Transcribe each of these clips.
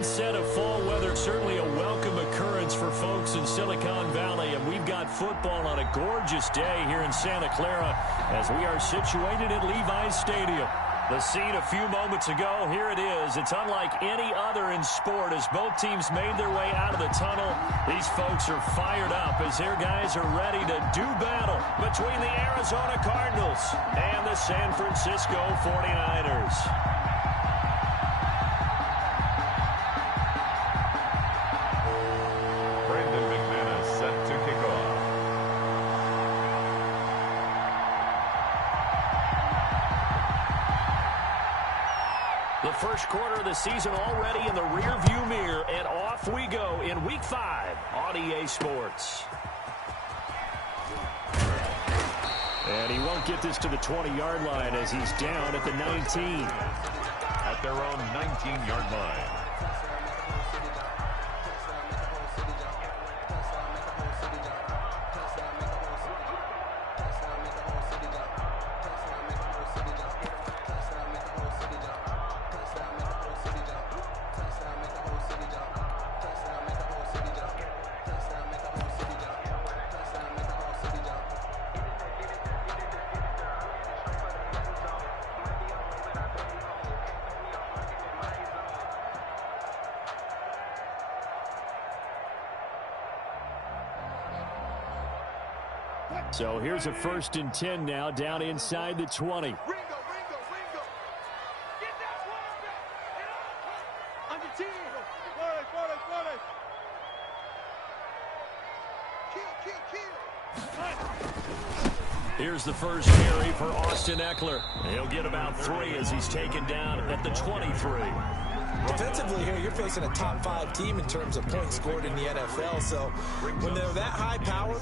Set of fall weather, certainly a welcome occurrence for folks in Silicon Valley, and we've got football on a gorgeous day here in Santa Clara as we are situated at Levi's Stadium. The scene a few moments ago, here it is. It's unlike any other in sport as both teams made their way out of the tunnel. These folks are fired up as their guys are ready to do battle between the Arizona Cardinals and the San Francisco 49ers. The first quarter of the season already in the rearview mirror, and off we go in Week 5 on EA Sports. And he won't get this to the 20-yard line as he's down at the 19. At their own 19-yard line. So here's a 1st and 10 now, down inside the 20. Ringo. Get that quarterback. Get up. Under 10. Kill. Here's the first carry for Austin Ekeler. He'll get about 3 as he's taken down at the 23. Defensively here, you're facing a top 5 team in terms of points scored in the NFL. So when they're that high powered,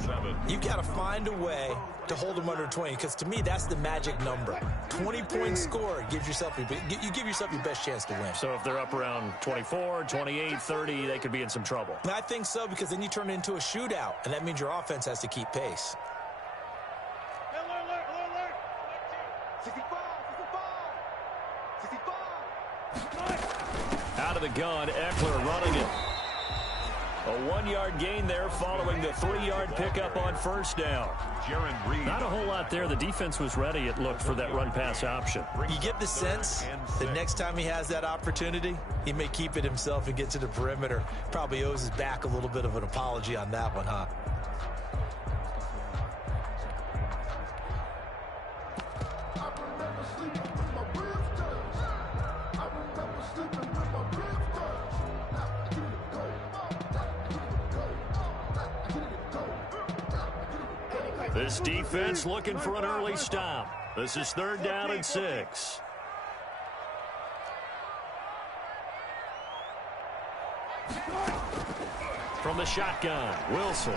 you've got to find a way to hold them under 20. Because to me, that's the magic number. 20 points scored you give yourself your best chance to win. So if they're up around 24, 28, 30, they could be in some trouble. And I think so, because then you turn it into a shootout, and that means your offense has to keep pace. Alert. 65. Out of the gun, Ekeler running it. A 1-yard gain there following the 3-yard pickup on first down. Not a whole lot there. The defense was ready, it looked, for that run-pass option. You get the sense that next time he has that opportunity, he may keep it himself and get to the perimeter. Probably owes his back a little bit of an apology on that one, huh? This defense looking for an early stop. This is 3rd down and 6. From the shotgun, Wilson.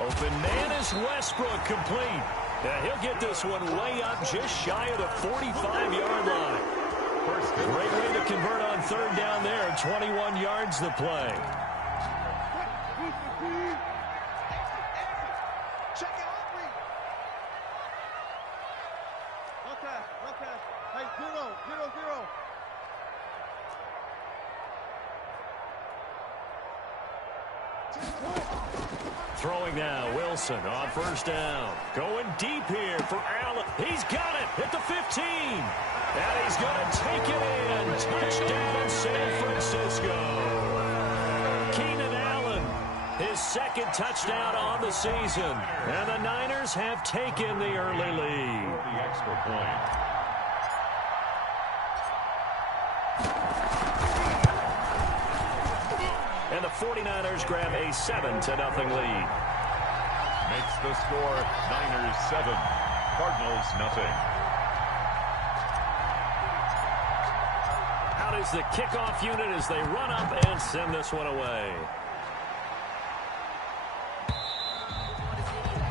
Open man is Westbrook, complete. Yeah, he'll get this one way up just shy of the 45-yard line. Great way to convert on 3rd down there. 21 yards the play. Hey, 0. Throwing now, Wilson on 1st down. Going deep here for Allen. He's got it at the 15. And he's going to take it in. Touchdown, San Francisco. Keenan Allen, his 2nd touchdown on the season. And the Niners have taken the early lead. The extra point. And the 49ers grab a 7-0 lead. Makes the score Niners 7, Cardinals nothing. Out is the kickoff unit as they run up and send this one away.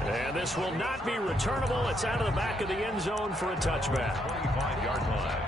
And this will not be returnable. It's out of the back of the end zone for a touchback. 25-yard line.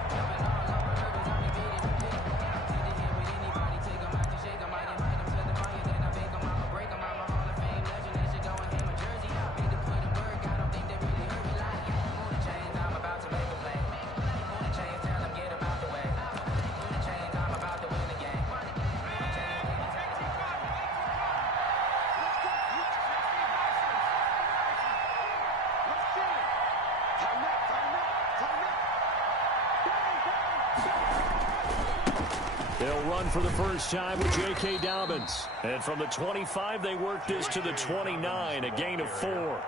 They'll run for the first time with J.K. Dobbins. And from the 25, they work this to the 29, a gain of 4.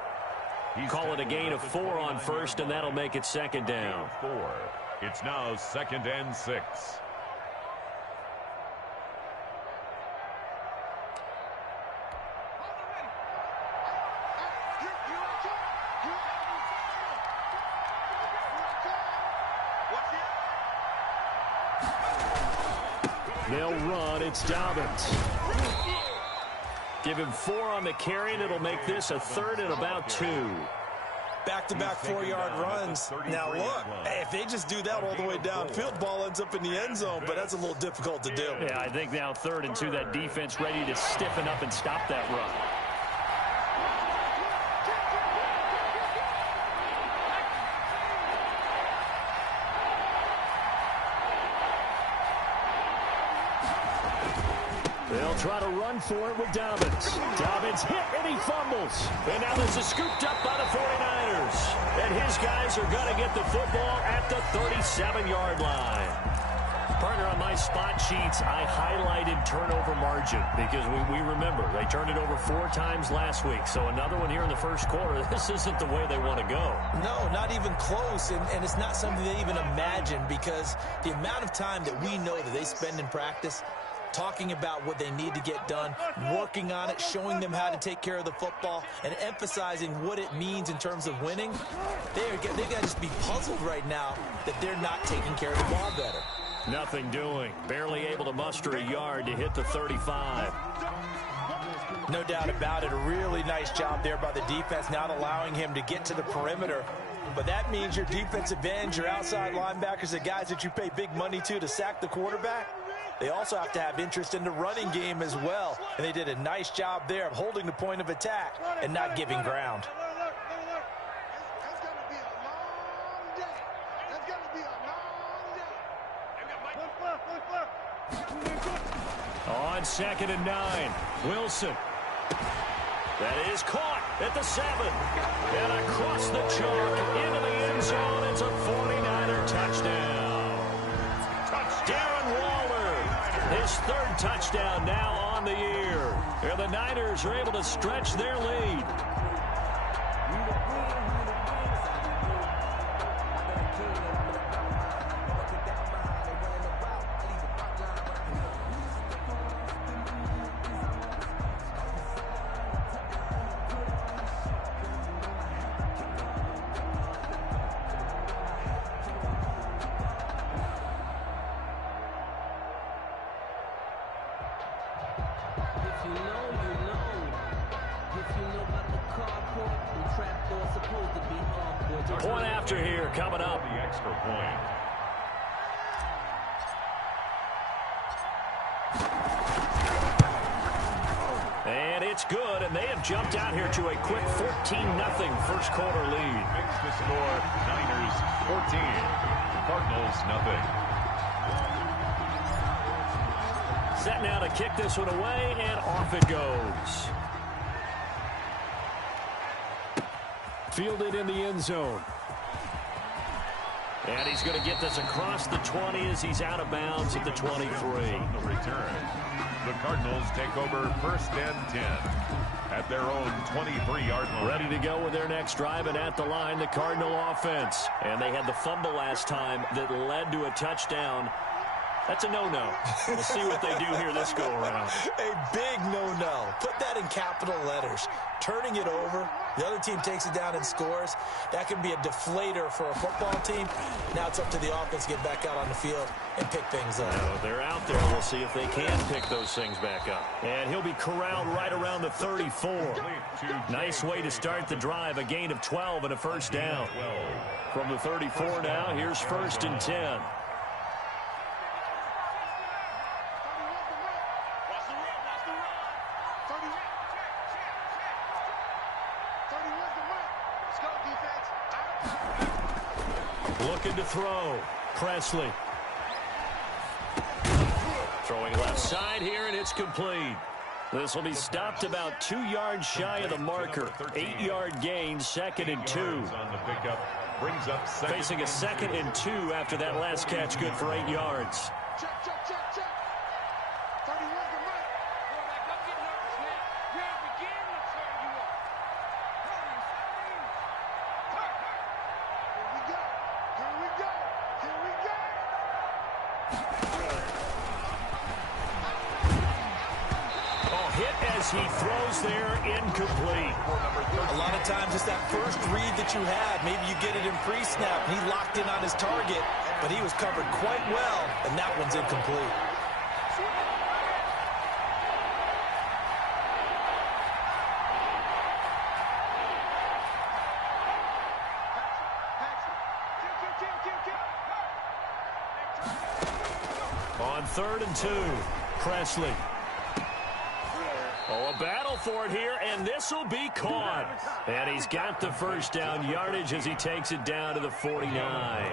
Call it a gain of 4 on first, and that'll make it second down. 4. It's now 2nd and 6. They'll run. It's Dobbins. Give him 4 on the carry, and it'll make this a 3rd and about 2. Back-to-back 4-yard runs. Now, look, if they just do that all the way downfield, ball ends up in the end zone, but that's a little difficult to do. Yeah, I think now 3rd and 2, that defense ready to stiffen up and stop that run. They'll try to run for it with Dobbins. Dobbins hit and he fumbles. And now this is scooped up by the 49ers. And his guys are going to get the football at the 37-yard line. Partner, on my spot sheets, I highlighted turnover margin because we remember they turned it over 4 times last week. So another one here in the first quarter. This isn't the way they want to go. No, not even close. And it's not something they even imagine because the amount of time that we know that they spend in practice talking about what they need to get done, working on it, showing them how to take care of the football, and emphasizing what it means in terms of winning. They got to just be puzzled right now that they're not taking care of the ball better. Nothing doing. Barely able to muster a yard to hit the 35. No doubt about it. A really nice job there by the defense, not allowing him to get to the perimeter. But that means your defensive ends, your outside linebackers, the guys that you pay big money to sack the quarterback, they also have to have interest in the running game as well. And they did a nice job there of holding the point of attack and not giving ground. That's going to be a long day. That's going to be a long day. On 2nd and 9, Wilson. That is caught at the 7. And across the chalk into the end zone. It's a 49er touchdown. Darren Waller, his 3rd touchdown now on the year. And the Niners are able to stretch their lead. Point after here coming up. The extra point. And it's good, and they have jumped out here to a quick 14-0 first quarter lead. Makes the score Niners 14, Cardinals nothing. Set now to kick this one away, and off it goes. Fielded in the end zone. And he's going to get this across the 20 as he's out of bounds at the 23. On the return, the Cardinals take over 1st and 10 at their own 23-yard line. Ready to go with their next drive, and at the line, the Cardinal offense. And they had the fumble last time that led to a touchdown. That's a no-no. We'll see what they do here this go-around. A big no-no. Put that in capital letters. Turning it over, the other team takes it down and scores. That can be a deflator for a football team. Now it's up to the offense to get back out on the field and pick things up. Now, they're out there. We'll see if they can pick those things back up. And he'll be corralled right around the 34. Nice way to start the drive. A gain of 12 and a first down. From the 34 now, here's 1st and 10. Looking to throw. Presley. Throwing left side here, and it's complete. This will be stopped about 2 yards shy of the marker. 8-yard gain, 2nd and 2. On the pickup, brings up Facing a 2nd and 2 after that last catch, good for 8 yards. Check, check, check, check. 31's the mark. Quarterback, don't get nervous, man. We ain't beginning to turn you up. Here we go. Here we go. Here we go. Oh, hit as he throws there, incomplete. A lot of times it's that first read that you had. Maybe you get it in pre-snap. He locked in on his target, but he was covered quite well, and that one's incomplete. On 3rd and 2, Presley. Oh, a battle for it here, and this will be caught. And he's got the first down yardage as he takes it down to the 49.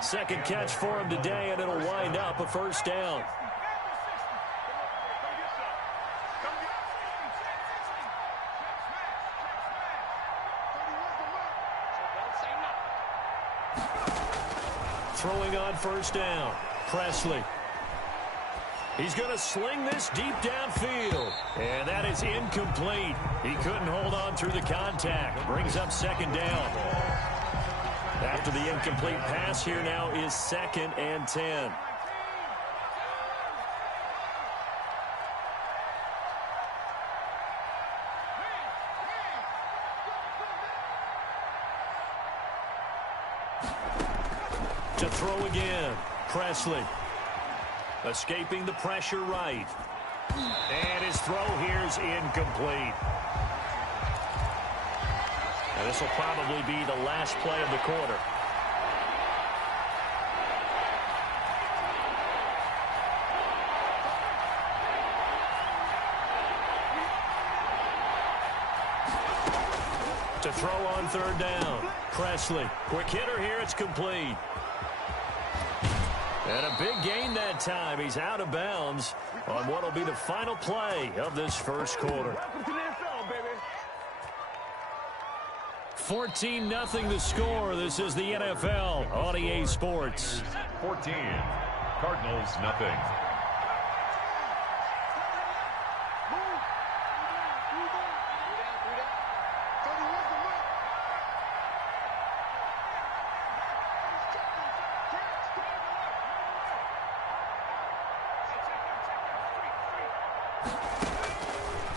Second catch for him today, and it'll wind up a first down. Throwing on first down, Presley. He's going to sling this deep downfield. And that is incomplete. He couldn't hold on through the contact. Brings up second down. After the incomplete pass, here now is 2nd and 10. To throw again, Presley. Escaping the pressure right. And his throw here is incomplete. And this will probably be the last play of the quarter. To throw on 3rd down, Presley. Quick hitter here, it's complete. And a big gain that time. He's out of bounds on what will be the final play of this first quarter. 14-0 the score. This is the NFL on EA Sports. 14, Cardinals nothing.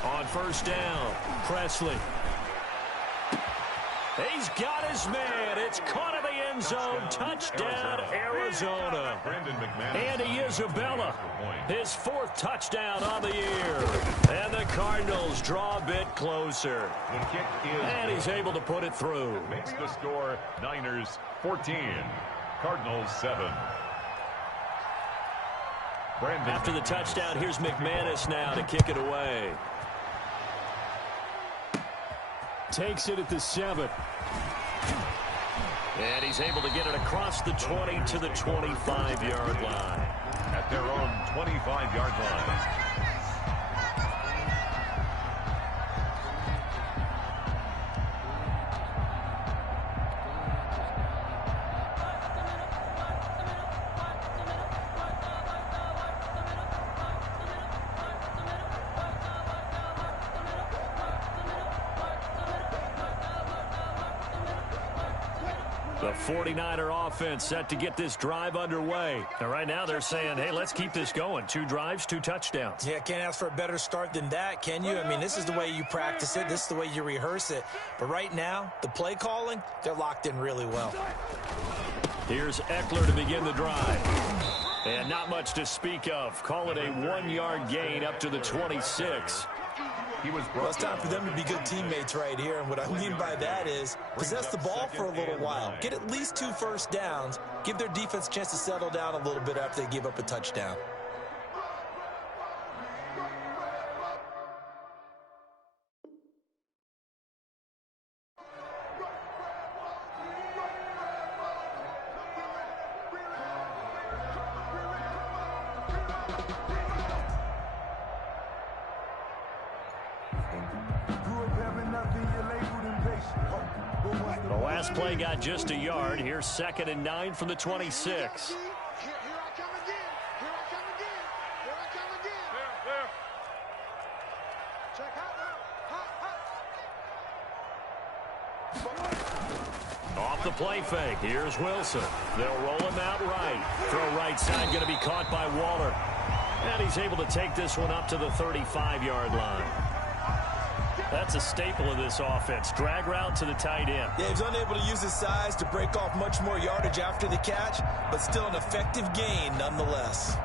On first down, Presley. He's got his man. It's caught in the end zone. Touchdown, Arizona. Andy Isabella, his 4th touchdown on the year. And the Cardinals draw a bit closer. The kick is And he's able to put it through. makes the score Niners 14, Cardinals 7. After the touchdown, here's McManus now to kick it away. Takes it at the 7. And he's able to get it across the 20 to the 25-yard line. At their own 25-yard line. The 49er offense set to get this drive underway. And right now they're saying, hey, let's keep this going. 2 drives, 2 touchdowns. Yeah, can't ask for a better start than that, can you? I mean, this is the way you practice it. This is the way you rehearse it. But right now, the play calling, they're locked in really well. Here's Eckler to begin the drive. And not much to speak of. Call it a 1-yard gain up to the 26. Well, it's time for them to be good teammates right here. And what I mean by that is possess the ball for a little while. Get at least 2 first downs. Give their defense a chance to settle down a little bit after they give up a touchdown. The last play got just a yard. Here's 2nd and 9 from the 26. Here I come again. off the play fake. Here's Wilson. They'll roll him out right. Throw right side going to be caught by Waller. And he's able to take this one up to the 35-yard line. That's a staple of this offense. Drag route to the tight end. Yeah, he's unable to use his size to break off much more yardage after the catch, but still an effective gain nonetheless.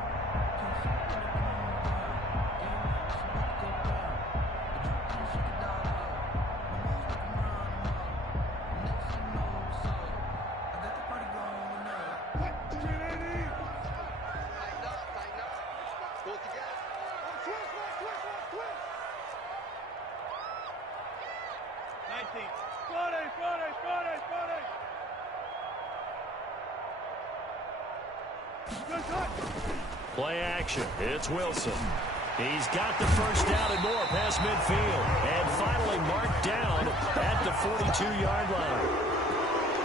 Play action. It's Wilson. He's got the first down and more past midfield. And finally marked down at the 42-yard line.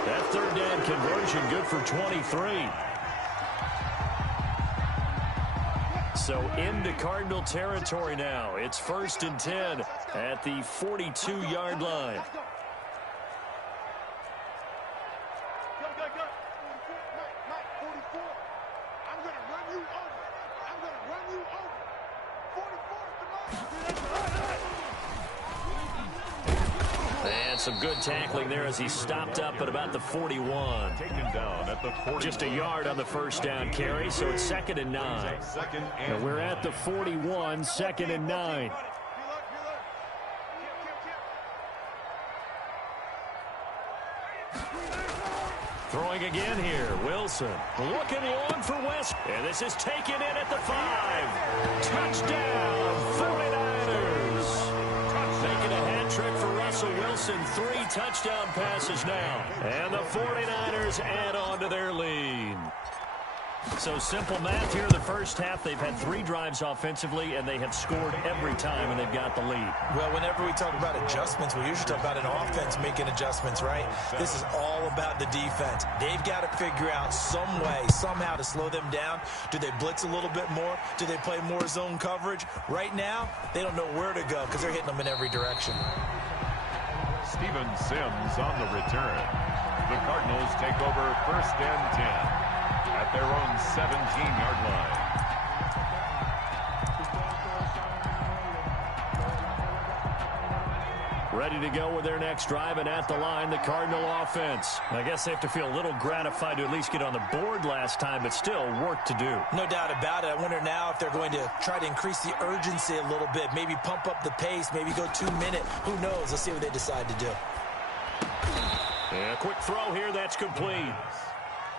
That third down conversion good for 23. So into Cardinal territory now. It's 1st and 10 at the 42-yard line. And some good tackling there as he stopped up at about the 41. Taken down at the 40. Just a yard on the first down carry, so it's 2nd and 9. And we're at the 41, 2nd and 9. Throwing again here, Wilson. Looking long for West. And this is taken in at the 5. Touchdown, 49ers. Making a hat trick for Russell Wilson. 3 touchdown passes now. And the 49ers add on to their lead. So simple math here in the first half. They've had 3 drives offensively, and they have scored every time, and they've got the lead. Well, whenever we talk about adjustments, we usually talk about an offense making adjustments, right? This is all about the defense. They've got to figure out some way, somehow to slow them down. Do they blitz a little bit more? Do they play more zone coverage? Right now, they don't know where to go because they're hitting them in every direction. Steven Sims on the return. The Cardinals take over 1st and 10. At their own 17-yard line. Ready to go with their next drive, and at the line, the Cardinal offense. I guess they have to feel a little gratified to at least get on the board last time, but still work to do. No doubt about it. I wonder now if they're going to try to increase the urgency a little bit, maybe pump up the pace, maybe go 2-minute. Who knows? Let's see what they decide to do. And a quick throw here, that's complete.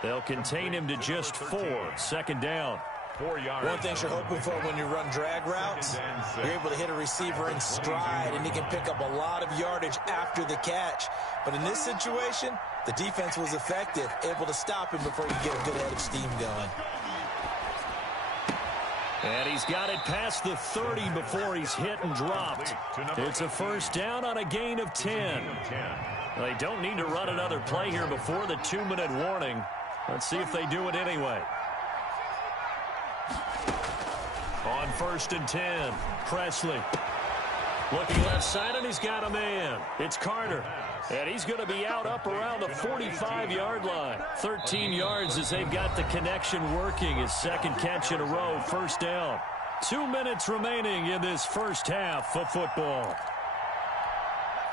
They'll contain him to just 4. 2nd down. 4 yards. One thing you're hoping for when you run drag routes, you're able to hit a receiver in stride, and he can pick up a lot of yardage after the catch. But in this situation, the defense was effective, able to stop him before you get a good head of steam going. And he's got it past the 30 before he's hit and dropped. It's a first down on a gain of 10. They don't need to run another play here before the 2-minute warning. Let's see if they do it anyway. On 1st and 10, Presley. Looking left side, and he's got a man. It's Carter. And he's going to be out up around the 45-yard line. 13 yards as they've got the connection working. His 2nd catch in a row, 1st down. 2 minutes remaining in this first half of football.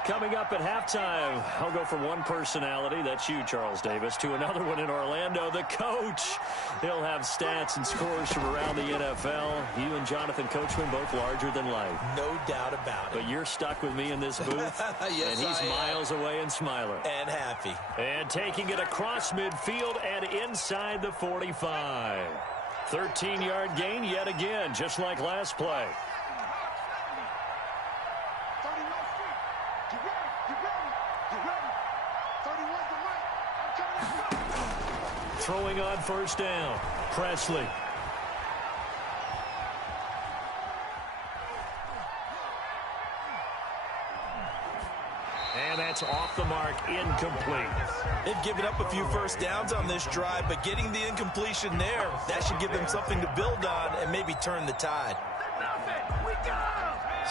Coming up at halftime, I'll go from one personality, that's you, Charles Davis, to another one in Orlando, the coach. He'll have stats and scores from around the NFL. You and Jonathan Coachman, both larger than life. No doubt about it. But you're stuck with me in this booth, yes, and he's miles away and smiling. And happy. And taking it across midfield and inside the 45. 13-yard gain yet again, just like last play. Throwing on 1st down, Presley. And that's off the mark, incomplete. They've given up a few first downs on this drive, but getting the incompletion there, that should give them something to build on and maybe turn the tide.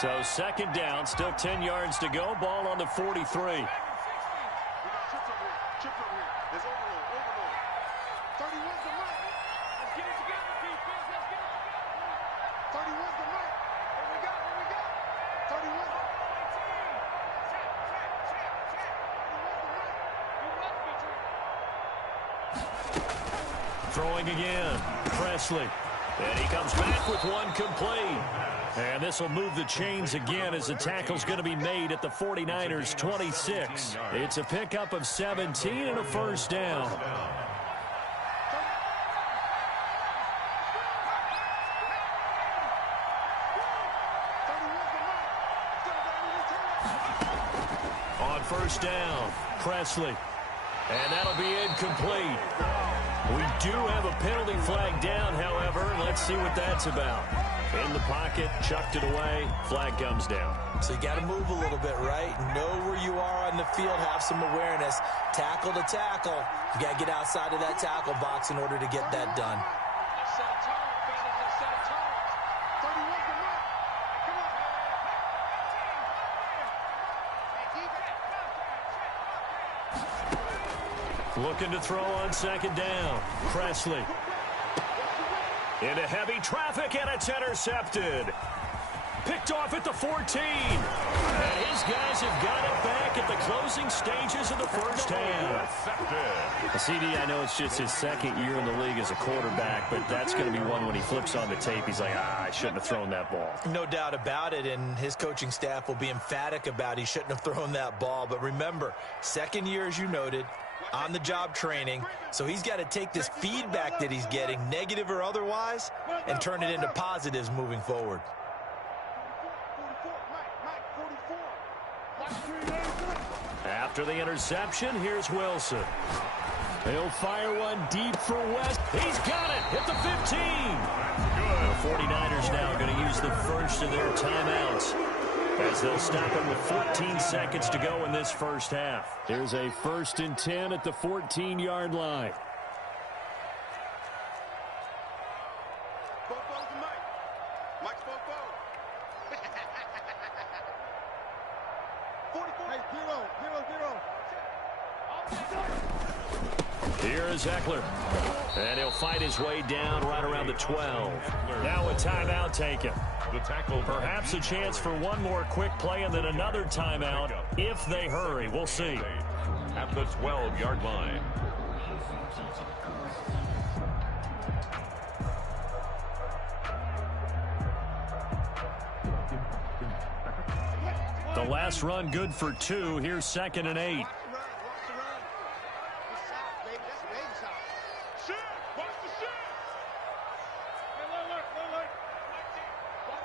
So 2nd down, still 10 yards to go, ball on the 43. There's overload, overload. 31's the mark. Let's get it together, defense. Let's get it together. 31's the mark. Here we go. Here we go. 31's the mark. You must be true. Throwing again. Presley. And he comes back with one complete. And this will move the chains again as the tackle's going to be made at the 49ers 26. It's a pickup of 17 and a first down. On first down, Presley. And that'll be incomplete. We do have a penalty flag down, however. Let's see what that's about. In the pocket, chucked it away, flag comes down. So you got to move a little bit, right? Know where you are on the field, have some awareness. Tackle to tackle. You got to get outside of that tackle box in order to get that done. Let's set a tone, fellas. Let's set a tone. 31's the mark. Come on. Looking to throw on second down. Presley. Into heavy traffic, and it's intercepted. Picked off at the 14. And his guys have got it back at the closing stages of the first half. CD, I know it's just his second year in the league as a quarterback, but that's going to be one when he flips on the tape. He's like, I shouldn't have thrown that ball. No doubt about it, and his coaching staff will be emphatic about he shouldn't have thrown that ball. But remember, second year, as you noted, on-the-job training, so he's got to take this feedback that he's getting, negative or otherwise, and turn it into positives moving forward. 44. After the interception, here's Wilson. He'll fire one deep for West. He's got it at the 15. The 49ers now going to use the first of their timeouts as they'll stop him with 14 seconds to go in this first half. Here's a 1st and 10 at the 14-yard line. Bofo's the Mike. Mike's Bofo. 44. Hey, 0. Here is Eckler. And he'll fight his way down right around the 12. Now a timeout taken. The tackle. Perhaps a chance for one more quick play and then another timeout if they hurry. We'll see. At the 12-yard line. The last run good for 2. Here's 2nd and 8. Watch the run. It's south, baby. That's baby south. Shit! Watch the shit! Hey, look. Watch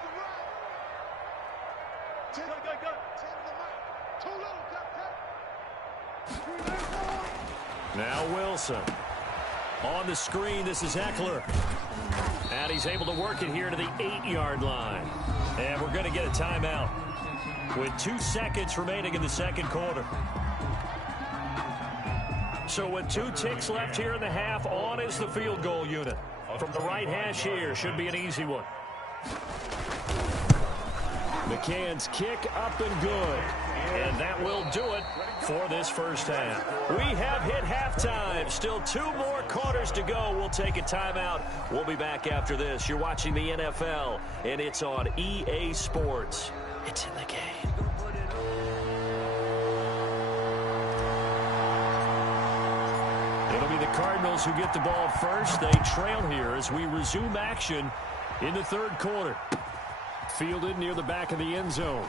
the run. 10 to the Mike. Too low. Cut. Now Wilson. On the screen, this is Eckler. And he's able to work it here to the 8-yard line. And we're going to get a timeout with 2 seconds remaining in the second quarter. So with 2 ticks left here in the half, on is the field goal unit. From the right hash here, should be an easy one. McCann's kick up and good. And that will do it for this first half. We have hit halftime. Still 2 more quarters to go. We'll take a timeout. We'll be back after this. You're watching the NFL, and it's on EA Sports. It's in the game. It'll be the Cardinals who get the ball first. They trail here as we resume action in the third quarter. Fielded near the back of the end zone.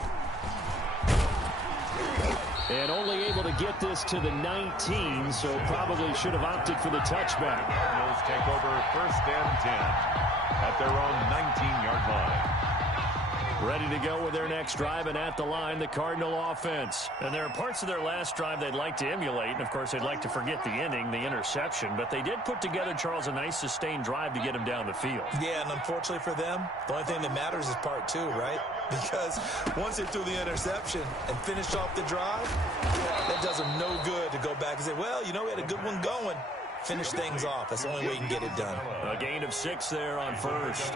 And only able to get this to the 19, so probably should have opted for the touchback. Cardinals take over 1st and 10 at their own 19-yard line. Ready to go with their next drive, and at the line, the Cardinal offense. And there are parts of their last drive they'd like to emulate, and of course they'd like to forget the ending, the interception, but they did put together, Charles, a nice sustained drive to get him down the field. Yeah, and unfortunately for them, the only thing that matters is part 2, right? Because once they threw the interception and finished off the drive, that does them no good to go back and say, well, you know, we had a good one going. Finish things off. That's the only way you can get it done. A gain of 6 there on first.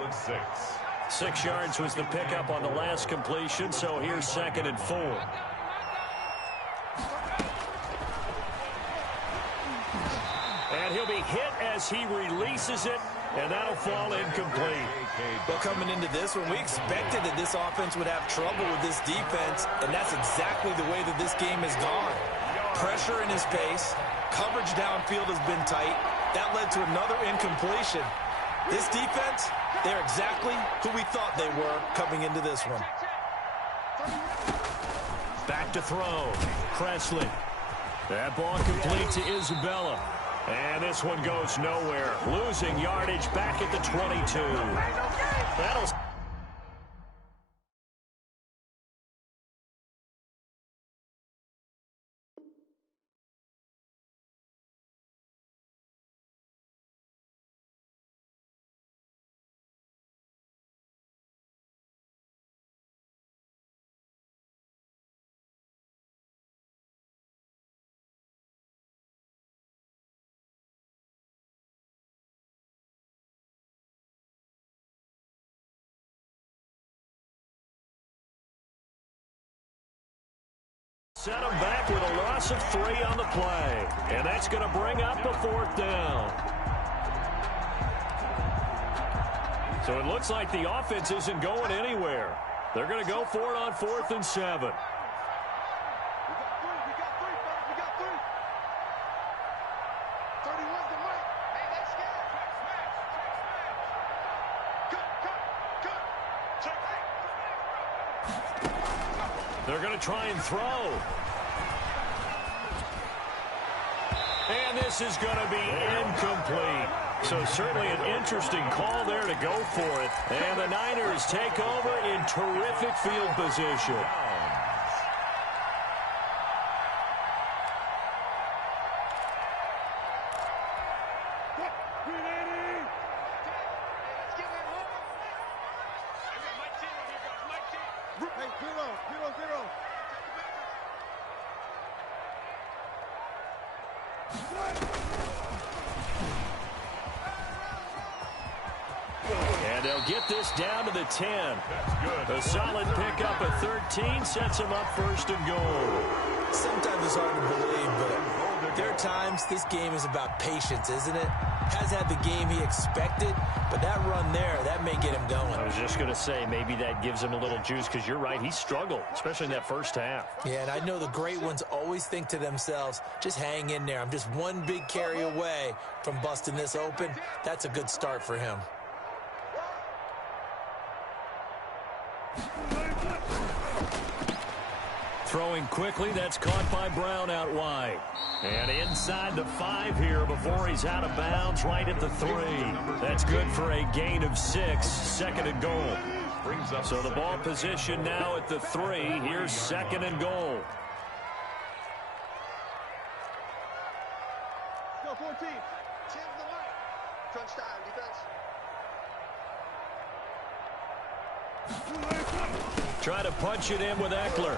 6 yards was the pickup on the last completion, so here's 2nd and 4. to be hit as he releases it, and that'll fall incomplete. Well, coming into this one, we expected that this offense would have trouble with this defense, and that's exactly the way that this game has gone. Pressure in his face, coverage downfield has been tight. That led to another incompletion. This defense, they're exactly who we thought they were coming into this one. Back to throw. Presley. That ball complete to Isabella. And this one goes nowhere. Losing yardage back at the 22. That'll... Set him back with a loss of 3 on the play. And that's going to bring up a 4th down. So it looks like the offense isn't going anywhere. They're going to go for it on 4th and 7. We got 3. 31's the mic. Hey, they scared. Cut. They're going to try and throw. And this is going to be incomplete. So certainly an interesting call there to go for it. And the Niners take over in terrific field position. And they'll get this down to the 10. A solid pickup at 13 sets him up 1st and goal. Sometimes it's hard to believe, but there are times this game is about patience, isn't it? Has had the game he expected, but that run there, that may get him going. I was just going to say, maybe that gives him a little juice, because you're right, he struggled, especially in that first half. Yeah, and I know the great ones always think to themselves, just hang in there. I'm just one big carry away from busting this open. That's a good start for him. Throwing quickly, that's caught by Brown out wide. And inside the 5 here before he's out of bounds, right at the 3. That's good for a gain of 6, 2nd and goal. So the ball position now at the 3. Here's 2nd and goal. Go 14. 10 to the line. Crunch time, defense. Try to punch it in with Eckler.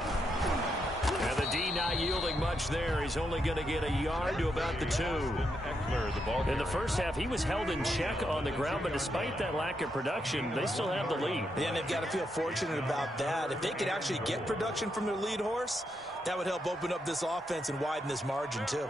And the D not yielding much there. He's only going to get a yard to about the 2. In the first half, he was held in check on the ground, but despite that lack of production, they still have the lead. Yeah, and they've got to feel fortunate about that. If they could actually get production from their lead horse, that would help open up this offense and widen this margin, too.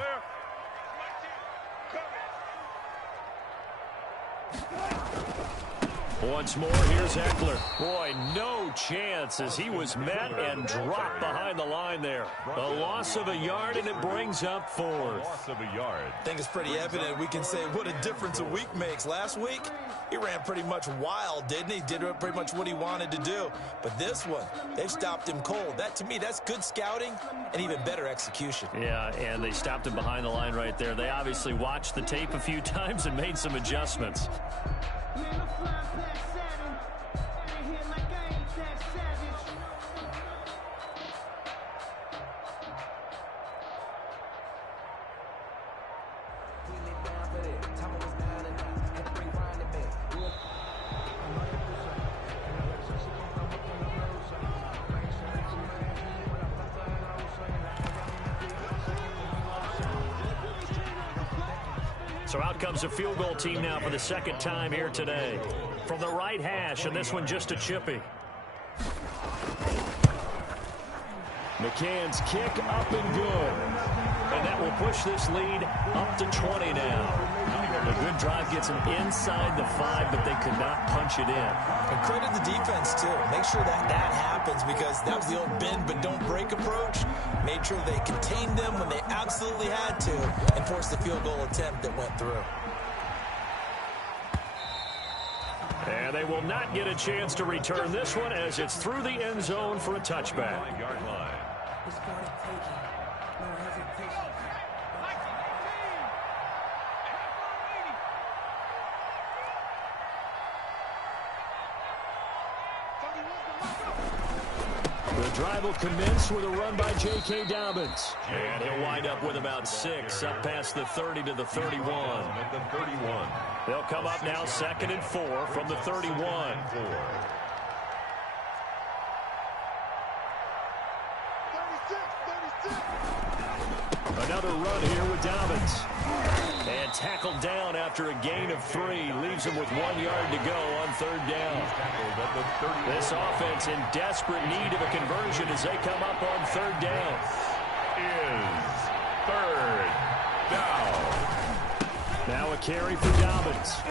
Once more, here's Eckler. Boy, no chance as he was met and dropped behind the line there. A loss of a yard, and it brings up 4th. Loss of a yard. I think it's pretty evident. We can say what a difference a week makes. Last week, he ran pretty much wild, didn't he? Did pretty much what he wanted to do. But this one, they've stopped him cold. That, to me, that's good scouting and even better execution. Yeah, and they stopped him behind the line right there. They obviously watched the tape a few times and made some adjustments. So out comes a field goal team now for the 2nd time here today. From the right hash, and this one just a chippy. McCann's kick up and good. And that will push this lead up to 20 now. A good drive gets them inside the 5, but they could not punch it in. And credit the defense, too. Make sure that happens, because that was the old bend but don't break approach. Made sure they contained them when they absolutely had to and forced the field goal attempt that went through. And they will not get a chance to return this one as it's through the end zone for a touchback. Yard line. The drive will commence with a run by J.K. Dobbins. And he'll wind up with about 6, up past the 30 to the 31. At the 31. They'll come up now 2nd and 4 from the 31. Another run here with Dobbins. And tackled down after a gain of 3. Leaves him with 1 yard to go on 3rd down. This offense in desperate need of a conversion as they come up on 3rd down. Is 3rd down. Now a carry for Dobbins.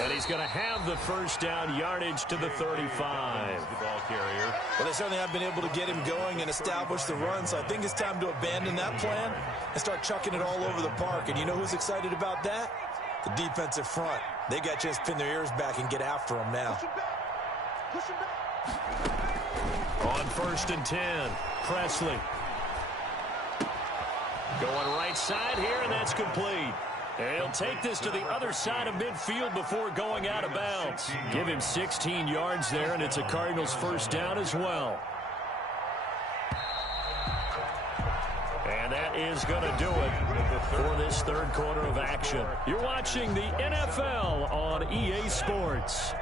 And he's going to have the 1st down yardage to the 35. The ball carrier. Well, they certainly have been able to get him going and establish the run, so I think it's time to abandon that plan and start chucking it all over the park. And you know who's excited about that? The defensive front. They got a chance to pin their ears back and get after him now. On 1st and 10, Presley. Going right side here, and that's complete. And he'll take this to the other side of midfield before going out of bounds. Give him 16 yards there, and it's a Cardinals 1st down as well. And that is going to do it for this 3rd quarter of action. You're watching the NFL on EA Sports.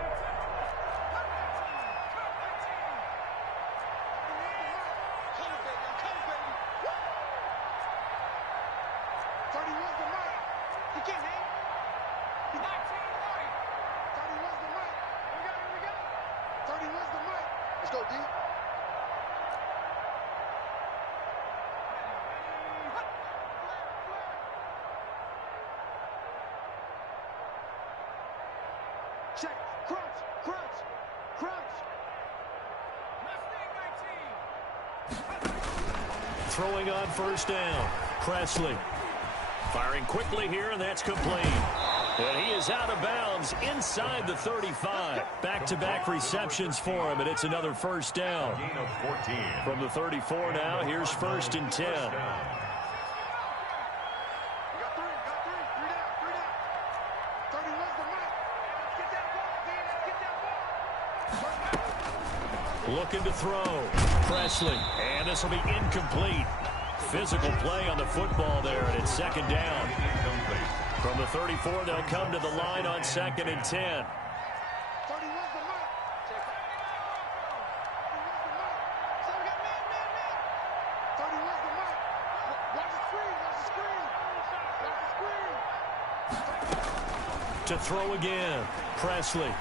Check. Crunch. Throwing on 1st down. Presley. Firing quickly here, and that's complete. And he is out of bounds inside the 35. Back-to-back receptions for him, and it's another 1st down. Gain of 14. From the 34 now, here's 1st and 10. Looking to throw. Presley. And this will be incomplete. Physical play on the football there, and it's 2nd down. From the 34, they'll come to the line on 2nd and 10. To throw again. Presley.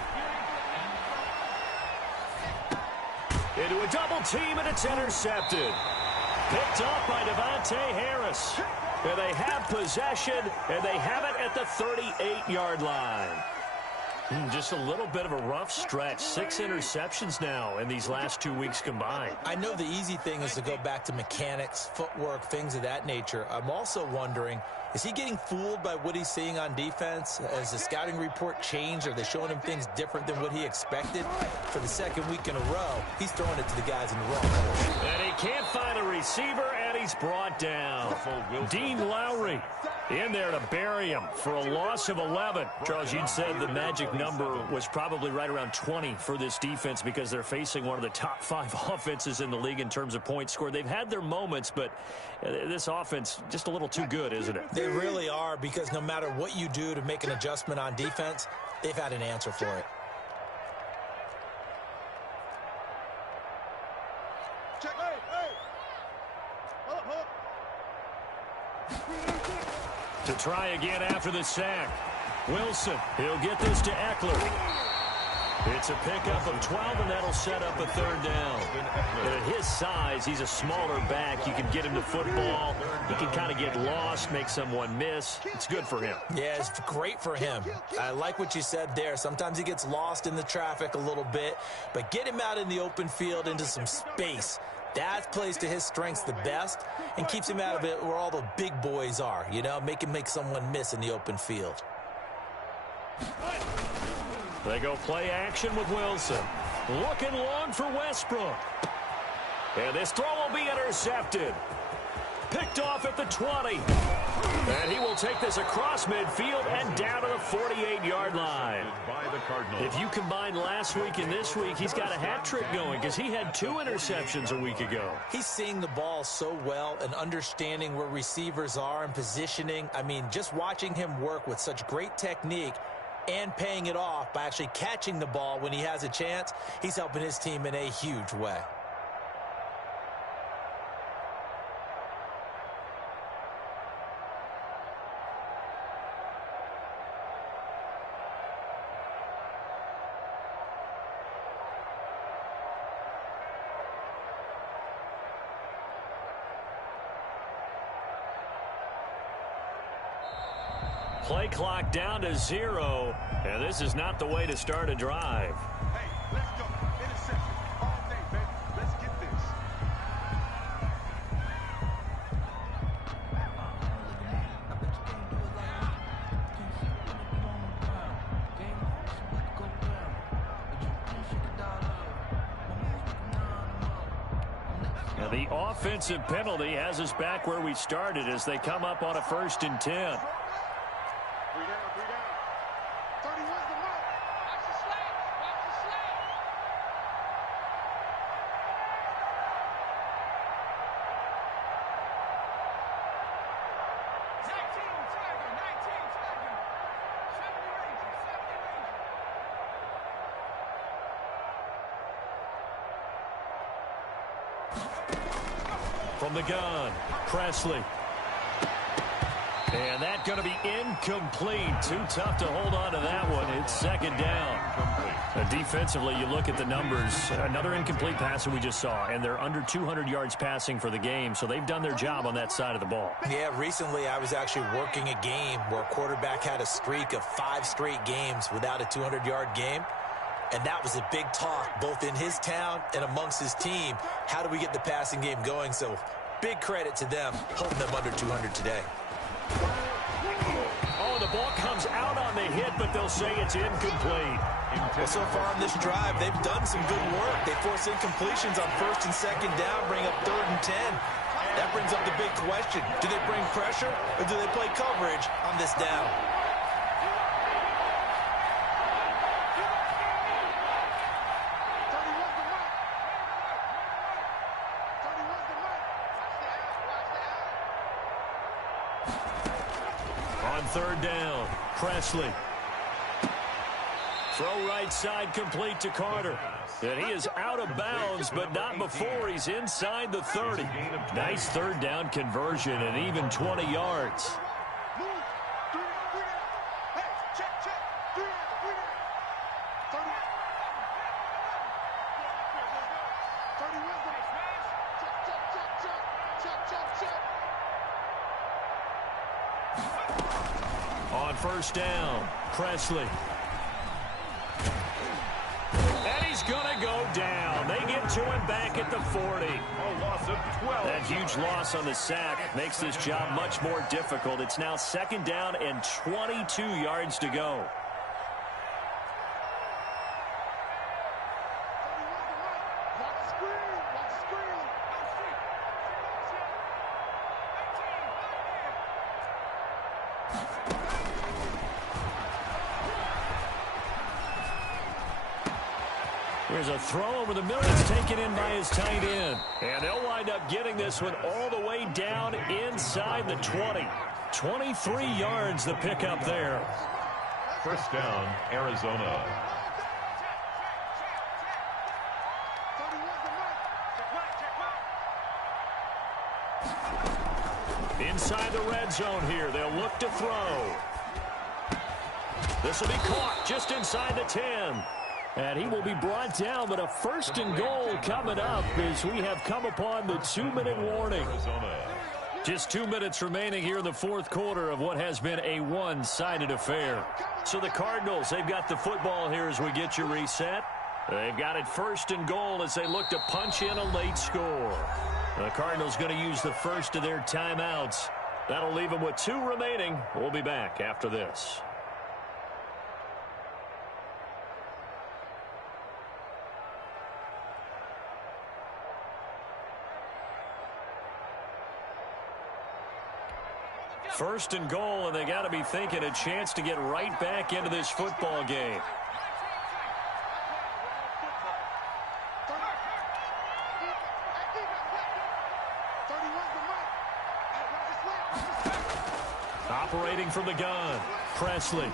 Into a double team, and it's intercepted. Picked up by Devontae Harris. And they have possession, and they have it at the 38-yard line. Just a little bit of a rough stretch. 6 interceptions now in these last 2 weeks combined. I know the easy thing is to go back to mechanics, footwork, things of that nature. I'm also wondering, is he getting fooled by what he's seeing on defense? Has the scouting report changed? Are they showing him things different than what he expected? For the 2nd week in a row, he's throwing it to the guys in the wrong position. And he can't find a receiver, and he's brought down. Dean Lowry in there to bury him for a loss of 11. Charles, you'd said the magic number was probably right around 20 for this defense because they're facing one of the top 5 offenses in the league in terms of points scored. They've had their moments, but this offense just a little too good, isn't it? They really are, because no matter what you do to make an adjustment on defense, they've had an answer for it. Check. Hey. Hold up. To try again after the sack. Wilson, he'll get this to Eckler. It's a pickup of 12, and that'll set up a third down. And at his size, he's a smaller back. You can get him to football. He can kind of get lost, make someone miss. It's good for him. Yeah, it's great for him. I like what you said there. Sometimes he gets lost in the traffic a little bit, but get him out in the open field into some space. That plays to his strengths the best and keeps him out of it where all the big boys are, you know, make him make someone miss in the open field. They go play action with Wilson. Looking long for Westbrook. And this throw will be intercepted. Picked off at the 20. And he will take this across midfield and down to the 48-yard line. If you combine last week and this week, he's got a hat trick going because he had 2 interceptions a week ago. He's seeing the ball so well and understanding where receivers are and positioning. I mean, just watching him work with such great technique and paying it off by actually catching the ball when he has a chance, he's helping his team in a huge way. Play clock down to 0, and this is not the way to start a drive. Hey, let's go. Interception all day, baby. Let's get this. Now the offensive penalty has us back where we started as they come up on a 1st and 10. 31's the mark. Watch the slats. Watch the slats. From the gun, Presley. And that's going to be incomplete. Too tough to hold on to that one. It's 2nd down. Defensively, you look at the numbers. Another incomplete pass that we just saw, and they're under 200 yards passing for the game, so they've done their job on that side of the ball. Yeah, recently I was actually working a game where a quarterback had a streak of 5 straight games without a 200-yard game. And that was a big talk, both in his town and amongst his team. How do we get the passing game going? So big credit to them, holding them under 200 today. Oh, the ball comes out on the hit, but they'll say it's incomplete. Well, so far on this drive, they've done some good work. They force incompletions on 1st and 2nd down, bring up 3rd and 10. That brings up the big question. Do they bring pressure or do they play coverage on this down? On 3rd down, Presley. Throw right side complete to Carter. And he is out of bounds, but not before he's inside the 30. Nice 3rd down conversion and even 20 yards. On 1st down, Presley. And he's going to go down. They get to him back at the 40. A loss of 12. That huge loss on the sack makes this job much more difficult. It's now 2nd down and 22 yards to go. There's a throw over the middle. It's taken in by his tight end. And they'll wind up getting this one all the way down inside the 20. 23 yards the pickup there. 1st down, Arizona. Inside the red zone here. They'll look to throw. This will be caught just inside the 10. And he will be brought down, but a first and goal coming up as we have come upon the 2-minute warning. Just 2 minutes remaining here in the fourth quarter of what has been a one-sided affair. So the Cardinals, they've got the football here as we get you reset. They've got it first and goal as they look to punch in a late score. The Cardinals going to use the first of their timeouts. That'll leave them with 2 remaining. We'll be back after this. First and goal, and they got to be thinking a chance to get right back into this football game. Operating from the gun, Presley.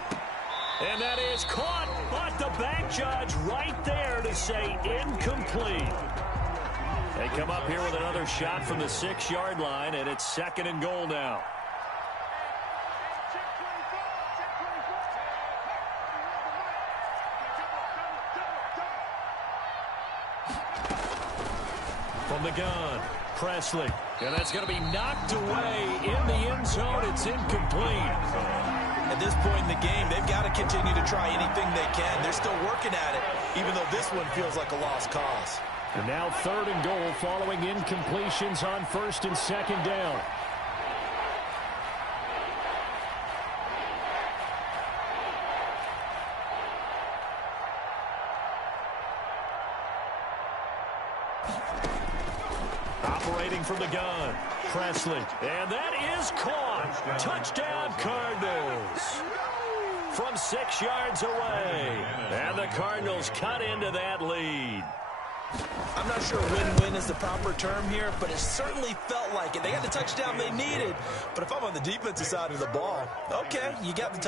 And that is caught, but the back judge right there to say incomplete. They come up here with another shot from the 6-yard line, and it's second and goal now. From the gun, Presley. And that's going to be knocked away in the end zone. It's incomplete. At this point in the game, they've got to continue to try anything they can. They're still working at it, even though this one feels like a lost cause. And now third and goal following incompletions on first and second down. Operating from the gun, Presley. And that is caught. Touchdown, Cardinals. From 6 yards away. And the Cardinals cut into that lead. I'm not sure win-win is the proper term here, but it certainly felt like it. They got the touchdown they needed. But if I'm on the defensive side of the ball, okay, you got the